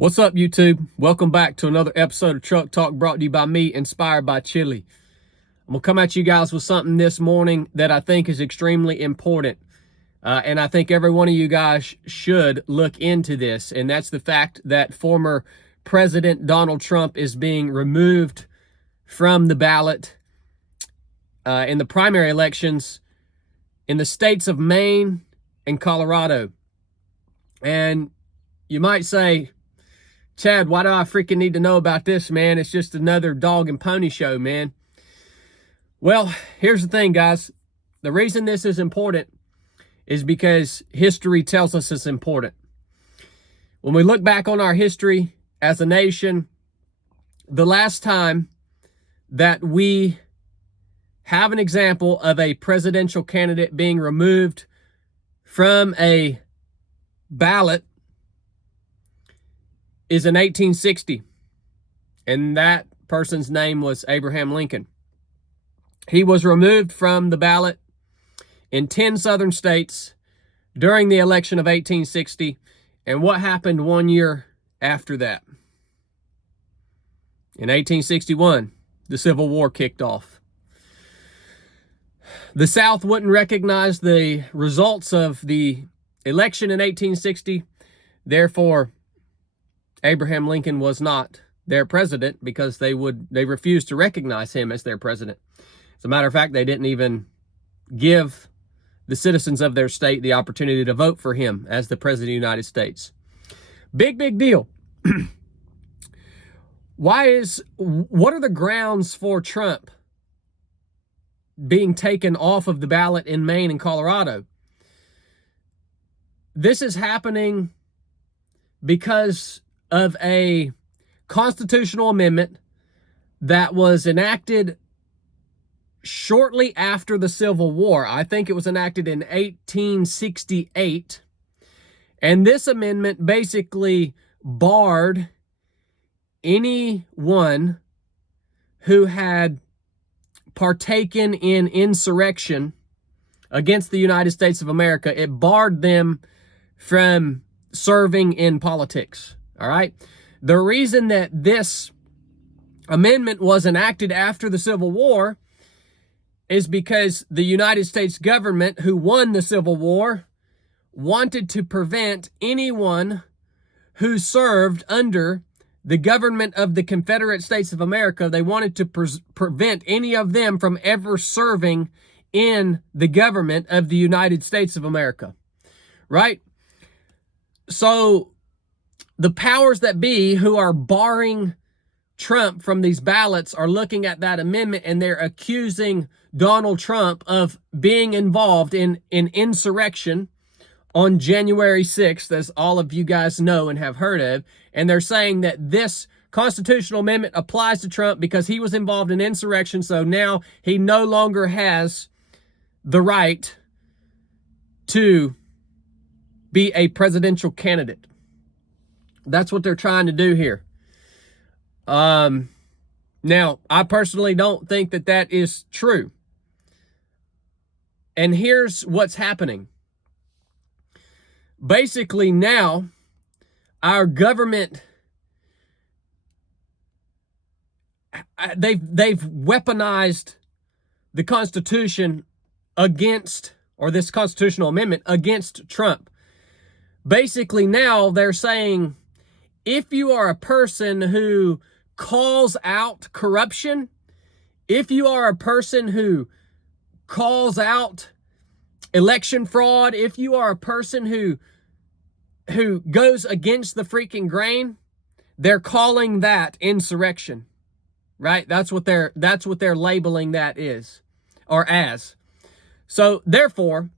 What's up, YouTube? Welcome back to another episode of Truck Talk, brought to you by me, inspired by Chili. I'm going to come at you guys with something this morning that I think is extremely important. And I think every one of you guys should look into this. And that's the fact that former President Donald Trump is being removed from the ballot in the primary elections in the states of Maine and Colorado. And you might say, Chad, why do I freaking need to know about this, man? It's just another dog and pony show, man. Well, here's the thing, guys. The reason this is important is because history tells us it's important. When we look back on our history as a nation, the last time that we have an example of a presidential candidate being removed from a ballot is in 1860, and that person's name was Abraham Lincoln. He was removed from the ballot in 10 southern states during the election of 1860, and what happened 1 year after that? In 1861, the Civil War kicked off. The South wouldn't recognize the results of the election in 1860, therefore Abraham Lincoln was not their president because they refused to recognize him as their president. As a matter of fact, they didn't even give the citizens of their state the opportunity to vote for him as the president of the United States. Big deal. What are the grounds for Trump being taken off of the ballot in Maine and Colorado? This is happening because of a constitutional amendment that was enacted shortly after the Civil War. I think it was enacted in 1868. And this amendment basically barred anyone who had partaken in insurrection against the United States of America. It barred them from serving in politics. All right. The reason that this amendment was enacted after the Civil War is because the United States government, who won the Civil War, wanted to prevent anyone who served under the government of the Confederate States of America. They wanted to prevent any of them from ever serving in the government of the United States of America. Right? So the powers that be who are barring Trump from these ballots are looking at that amendment, and they're accusing Donald Trump of being involved in insurrection on January 6th, as all of you guys know and have heard of. And they're saying that this constitutional amendment applies to Trump because he was involved in insurrection, so now he no longer has the right to be a presidential candidate. That's what they're trying to do here. Now, I personally don't think that that is true. And here's what's happening. Basically now, our government, they've weaponized the Constitution against, or this constitutional amendment against Trump. Basically now they're saying, if you are a person who calls out corruption, if you are a person who calls out election fraud, if you are a person who goes against the freaking grain, they're calling that insurrection. Right? That's what they're labeling that is, or as. So therefore,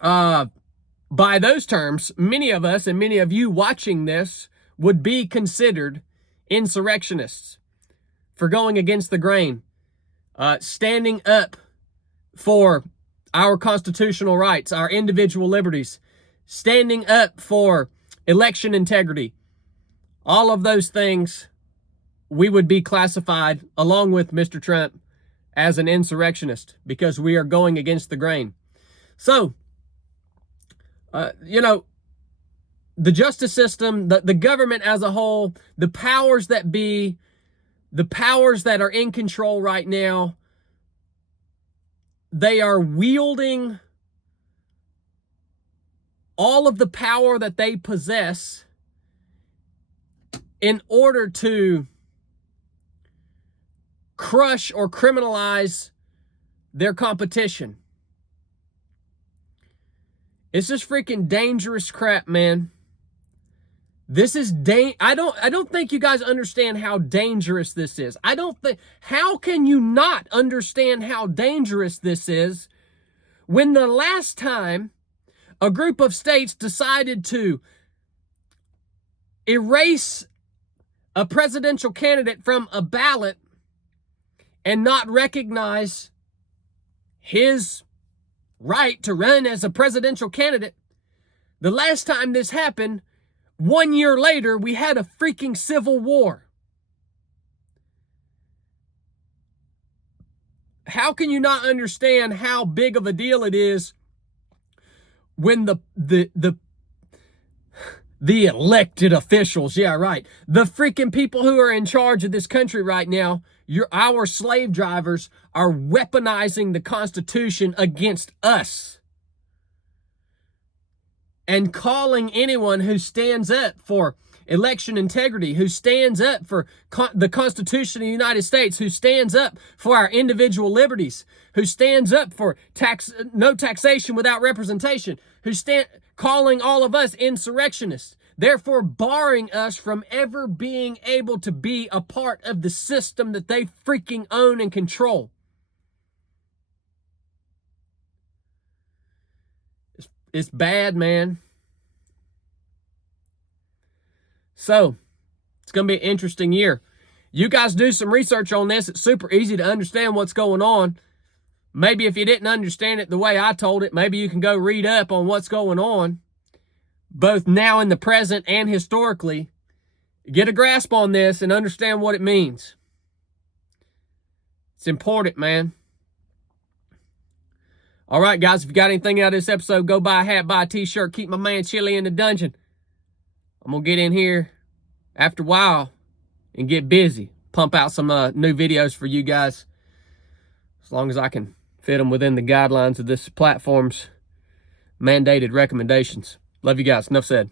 by those terms, many of us and many of you watching this would be considered insurrectionists for going against the grain, standing up for our constitutional rights, our individual liberties, standing up for election integrity. All of those things, we would be classified, along with Mr. Trump, as an insurrectionist because we are going against the grain. So, the justice system, the government as a whole, the powers that be, the powers that are in control right now, they are wielding all of the power that they possess in order to crush or criminalize their competition. It's just freaking dangerous crap, man. This is I don't think you guys understand how dangerous this is. How can you not understand how dangerous this is when the last time a group of states decided to erase a presidential candidate from a ballot and not recognize his right to run as a presidential candidate? The last time this happened, 1 year later, we had a freaking civil war. How can you not understand how big of a deal it is when the elected officials, yeah, right, the freaking people who are in charge of this country right now, our slave drivers, are weaponizing the Constitution against us and calling anyone who stands up for election integrity, who stands up for the Constitution of the United States, who stands up for our individual liberties, who stands up for no taxation without representation, calling all of us insurrectionists, therefore barring us from ever being able to be a part of the system that they freaking own and control. It's bad, man. So, it's going to be an interesting year. You guys do some research on this. It's super easy to understand what's going on. Maybe if you didn't understand it the way I told it, maybe you can go read up on what's going on, both now in the present and historically. Get a grasp on this and understand what it means. It's important, man. All right, guys, if you got anything out of this episode, go buy a hat, buy a t-shirt, keep my man Chili in the dungeon. I'm going to get in here after a while and get busy. Pump out some new videos for you guys. As long as I can fit them within the guidelines of this platform's mandated recommendations. Love you guys. Enough said.